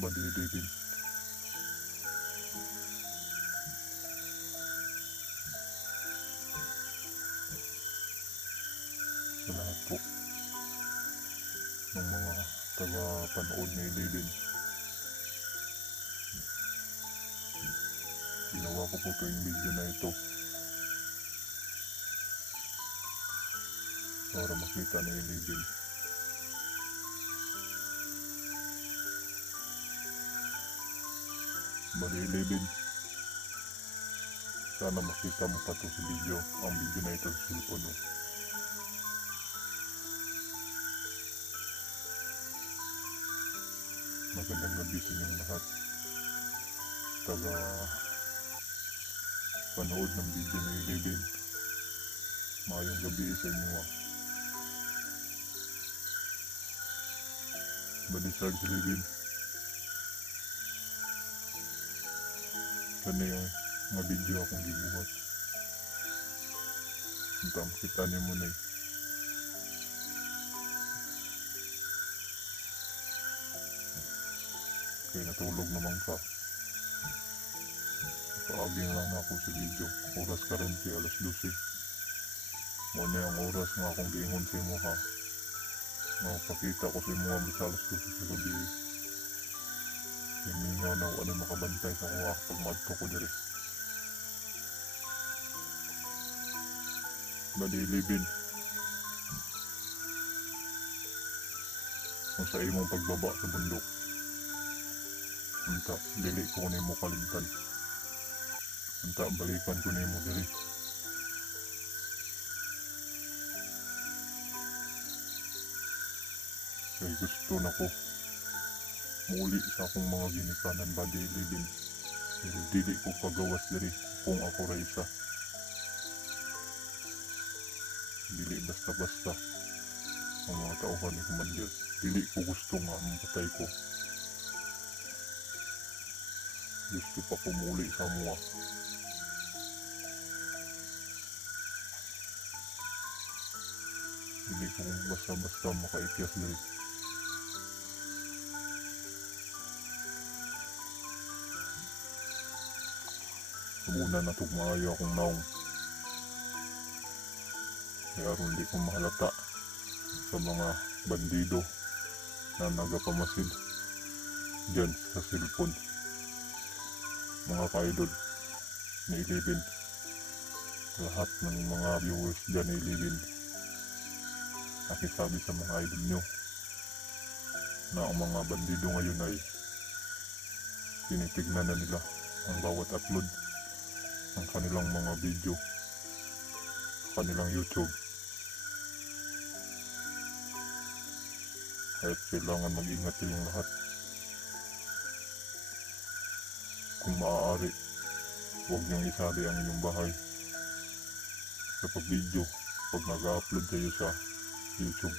badilibin. Sa lahat po ng mga taga-panood na ilibin, ginawa ko po yung video na ito para makita na ilibin. Balilibin, sana makita mo pa to sa video, ang video na ito sa cellphone mo. Magandang gabi sa inyong lahat, taga panood ng video na ilibin. Maayong gabi sa inyo. Balisag sa ilibin. Kani yung mga video akong gibuhat. Entang kita niyo muna eh. Kaya natulog naman ka. Paaging lang ako sa video. Oras karon kay alas 12. Muna ang oras nga akong giingon sa imo ha. Mapakita ko sa imo ang sa alas 12 sa gabi. Himingaw na ano makabantay sa kuha pag madto ko diri. Balilibin. Kung sa imong pagbaba sa bundok, unta dili ko nimo kalimtan. Unta balikan ko nimo diri. Kaya gusto na ko muli sa akong mga ginikanan balilibin. Pero dili ko pagawas diri kung ako ra isa. Dili basta-basta ang mga tauhan ni Commander. Dili ko gusto nga mamatay ko. Gusto pa ko muli sa mga. Dili ko basta-basta makaikyas diri. Muna na itong maayo akong naong. Kaya aron di ko mahalata sa mga bandido na nagapamasid dyan sa cellphone. Mga ka-idol na ilibin, lahat ng mga viewers dyan na ilibin, nakisabi sa mga idol nyo na ang mga bandido ngayon ay tinitignan na nila ang bawat upload ang kanilang mga video sa kanilang YouTube. Kaya kailangan mag-ingat kayong lahat. Kung maaari, huwag niyong isali ang inyong bahay sa pag-video pag nag-upload kayo sa YouTube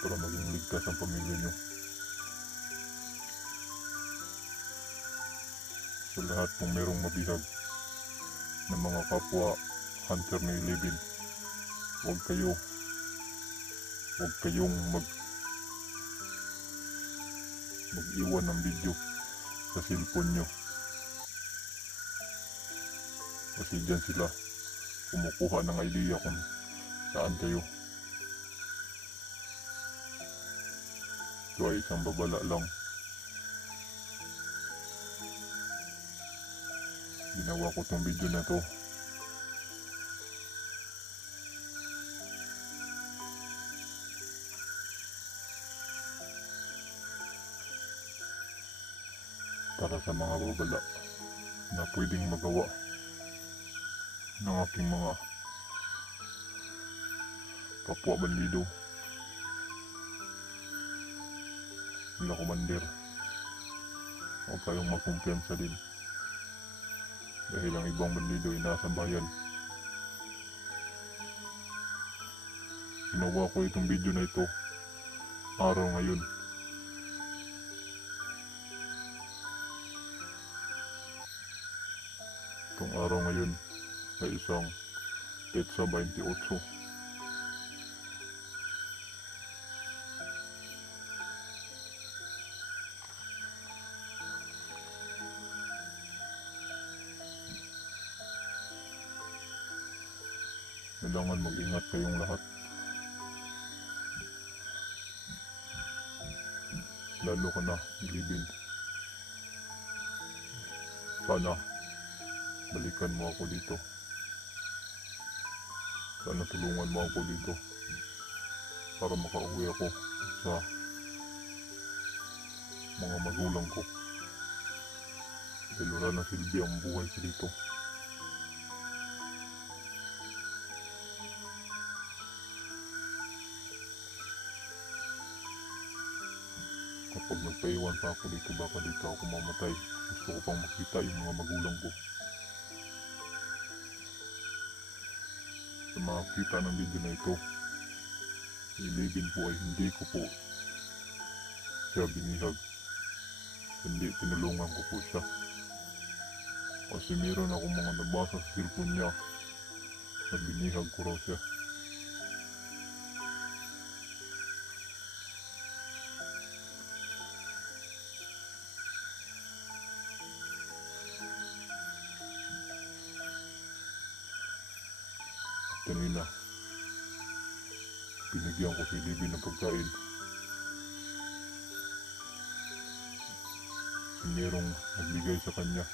para maging ligtas ang pamilya nyo. Sa lahat kung merong mabihag ng mga kapwa hunter na ilibin, huwag kayong mag-iwan ng video sa cellphone nyo, kasi dyan sila kumukuha ng idea kung saan kayo. Ito ay isang babala lang. Ginawa ko tong video na to para sa mga babala na pwedeng magawa ng aking mga kapwa bandido. Sila Commander, huwag kayong magkumpiyansa din dahil ang ibang bandido ay nasa bayan. Ginawa ko itong video na ito araw ngayon. Itong araw ngayon ay isang Petsa 28. kailangan mag-ingat kayong lahat. Lalo ka na, Libin. Sana balikan mo ako dito. Sana tulungan mo ako dito para makauwi ako sa mga magulang ko. Dahil wala na silbi ang buhay ko dito. Kapag nagpaiwan pa ako dito, baka dito ako mamatay. Gusto ko pang makita yung mga magulang ko. Sa makakita ng video na ito, ilibin po ay hindi ko po siya binihag. Hindi, tinulungan ko po siya. Kasi meron akong mga nabasa sa cellphone niya na binihag ko raw siya. Kanina, binigyan ko si Libin ng pagkain. Merong nagbigay sa kanya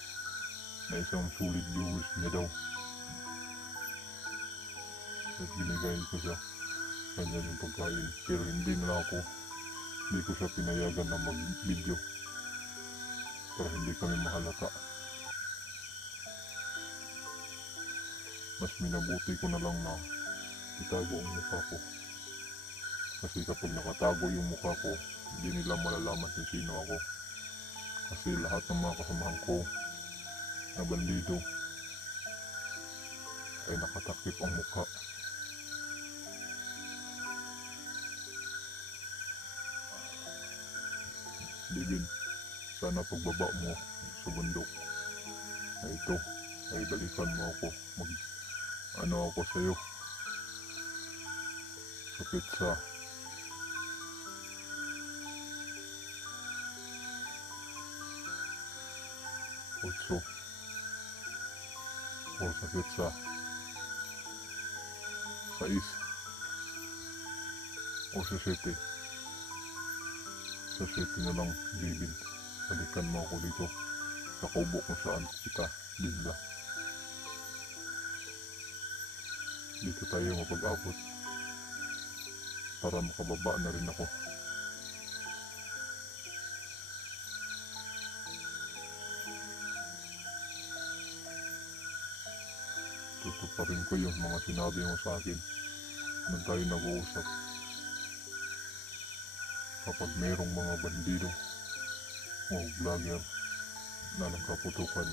na isang solid viewers niya daw. At binigay ko sa kanya yung pagkain. Pero hindi ko siya pinayagan na mag-video para hindi kami mahalata. Mas minabuti ko na lang na itago ang mukha ko. Kasi kapag nakatago yung mukha ko, hindi nila malalaman kung sino ako. Kasi lahat ng mga kasamahan ko na bandido ay nakatakip ang mukha. Libin, sana pagbaba mo sa bundok na ito ay balikan mo ako. Ako sa'yo sa pizza. Otso o sa pizza 6 o sa 7 na lang, Libin. Balikan mo ako dito sa kubo kung saan kita bigla. Dito tayo mapag-abot para makababa na rin ako. Tutuparin ko yung mga sinabi mo sa akin nung tayo nag-uusap. Kapag mayroong mga bandido o vlogger na nagkaputukan,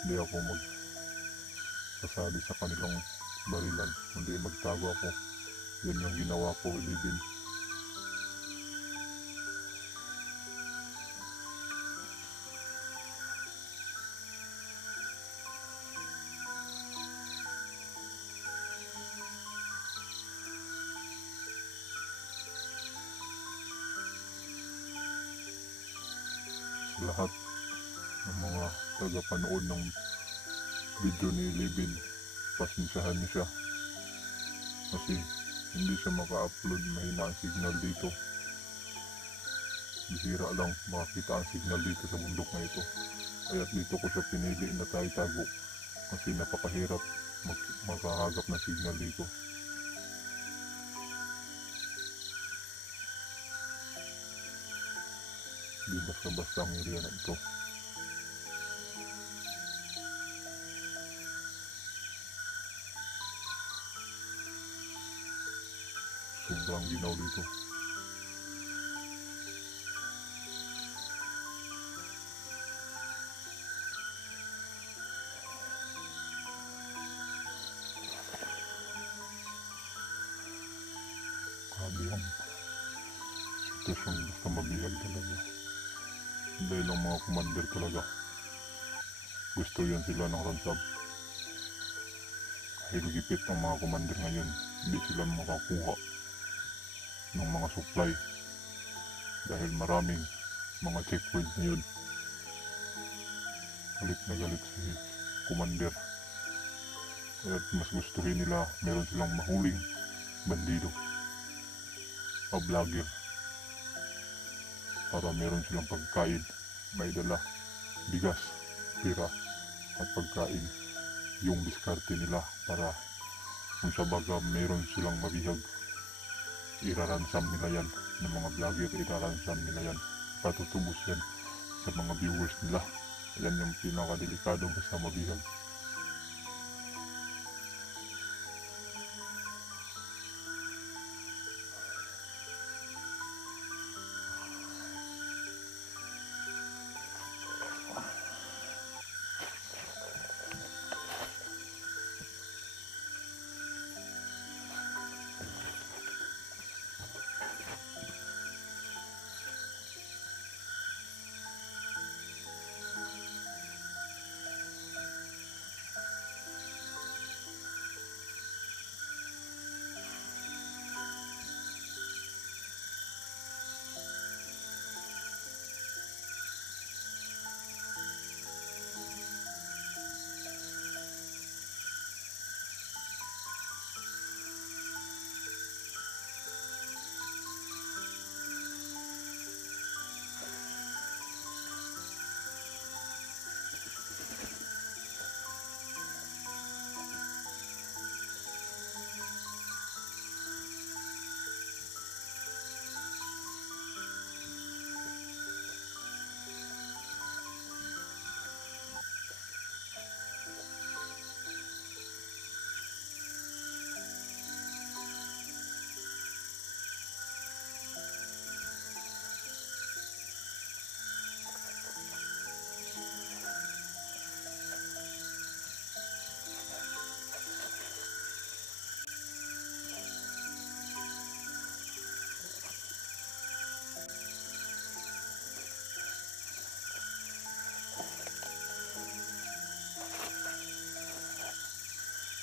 hindi ako magsasali sa kanilang barilan, hindi magtago ako. Yan yung ginawa ko, Libin. Sa lahat ng mga tagapanood ng video ni Libin, pasensyahan niyo siya kasi hindi siya maka-upload, mahina ang signal dito. Bihira lang makakita ang signal dito sa bundok na ito, kaya dito ko siya pinili na tago kasi napakahirap makahagap ng signal dito. Di basta-basta ang area na ito. Sobrang ginaw dito. Grabe ang sitwasyon, basta mabihag talaga. Dahil ang mga commander talaga, gusto yan sila ng ransab. Kahit gipit ng mga commander ngayon, hindi sila makakuha ng mga supply dahil maraming mga checkpoint ngayon. Galit na galit si commander At mas gustuhin nila meron silang mahuling bandido o vlogger para meron silang pagkain, may dala bigas, pira at pagkain. Yung diskarte nila para kung sa baga meron silang mabihag, iraransam nila yan ng mga vlogger, iraransam nila yan, patutubos yan sa mga viewers nila. Yan yung pinakadelikado sa mabihag.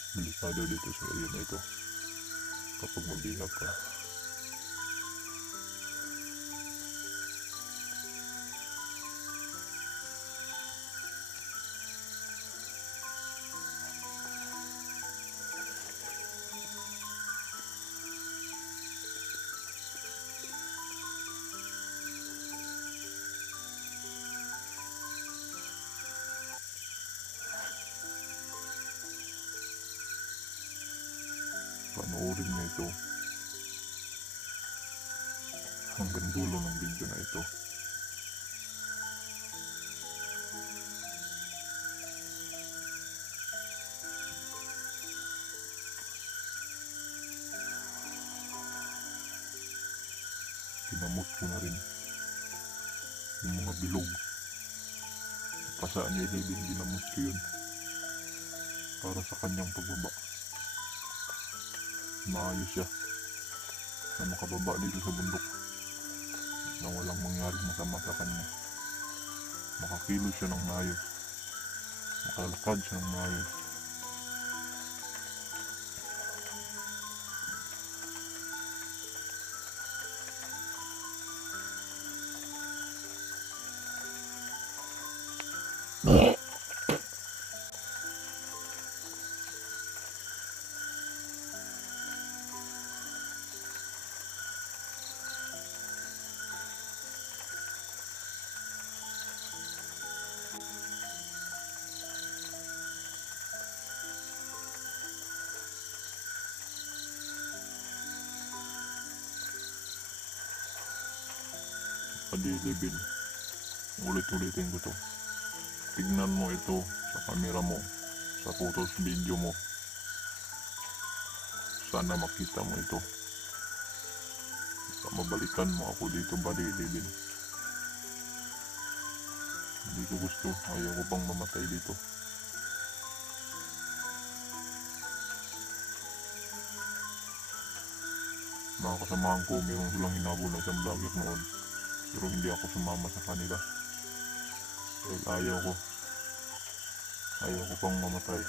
Delikado dito sa area na ito kapag mabihag ka. Panoorin mo ito hanggang dulo ng video na ito. Kinamot ko na rin yung mga bilog. Pasaan niya ilibing, ginamot ko yun para sa kanyang pagbaba. Maayos siya na makababa dito sa bundok na walang mangyaring masama sa kanya. Makakilos siya ng maayos, makalakad siya ng maayos. Padilibin, ulit-ulitin ko to. Tignan mo ito sa camera mo, sa photos video mo. Sana makita mo ito. Mabalikan mo ako dito, padilibin. Hindi ko gusto, ayaw ko pang mamatay dito. Mga kasamahan ko, mayroon silang hinabol na isang vlogger noon, pero hindi ako sumama sa kanila dahil ayaw ko pang mamatay.